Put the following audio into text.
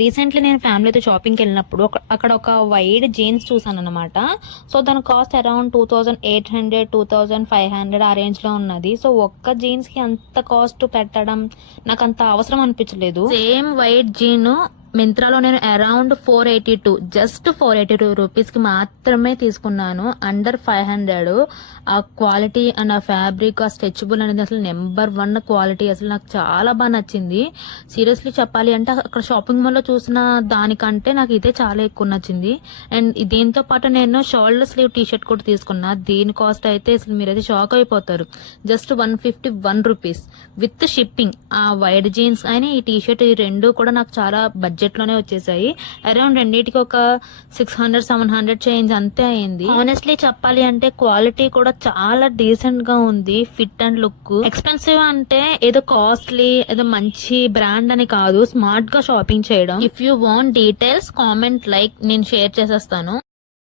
Recently నేను ఫ్యామిలీతో షాపింగ్కి వెళ్ళినప్పుడు అక్కడ ఒక వైడ్ జీన్స్ చూసాను అనమాట. సో దాని కాస్ట్ అరౌండ్ 2800 2500 ఆ రేంజ్ లో ఉన్నది. సో ఒక్క జీన్స్ కి అంత కాస్ట్ పెట్టడం నాకు అంత అవసరం అనిపించలేదు. సేమ్ వైట్ జీన్ మింత్రాలో నేను అరౌండ్ 482 జస్ట్ 482 రూపీస్ కి మాత్రమే తీసుకున్నాను. అండర్ 500. ఆ క్వాలిటీ అండ్ ఆ ఫ్యాబ్రిక్, ఆ స్ట్రెచబుల్ అనేది అసలు నెంబర్ 1 క్వాలిటీ. అసలు నాకు చాలా బాగా నచ్చింది. సీరియస్లీ చెప్పాలి అంటే అక్కడ షాపింగ్ మాల్ లో చూసిన దానికంటే నాకు ఇదే చాలా ఎక్కువ నచ్చింది. అండ్ దీంతో పాటు నేను షోల్డర్ స్లీవ్ టీ షర్ట్ కూడా తీసుకున్నా. దీని కాస్ట్ అయితే అసలు మీరైతే షాక్ అయిపోతారు. Just 151 rupees with shipping. ఆ వైట్ జీన్స్ అయినా ఈ టీ షర్ట్, ఈ రెండు కూడా నాకు చాలా బడ్జెట్ లోనే వచ్చేసాయి. అరౌండ్ రెండింటికి ఒక 600-700 చేంజ్ అంతే అయింది. ఆనెస్ట్లీ చెప్పాలి అంటే క్వాలిటీ కూడా చాలా డీసెంట్ గా ఉంది. Fit and look. ఎక్స్పెన్సివ్ అంటే ఏదో కాస్ట్లీ, ఏదో మంచి బ్రాండ్ అని కాదు, స్మార్ట్ గా షాపింగ్ చేయడం. If you want details comment, like నేను షేర్ చేసేస్తాను.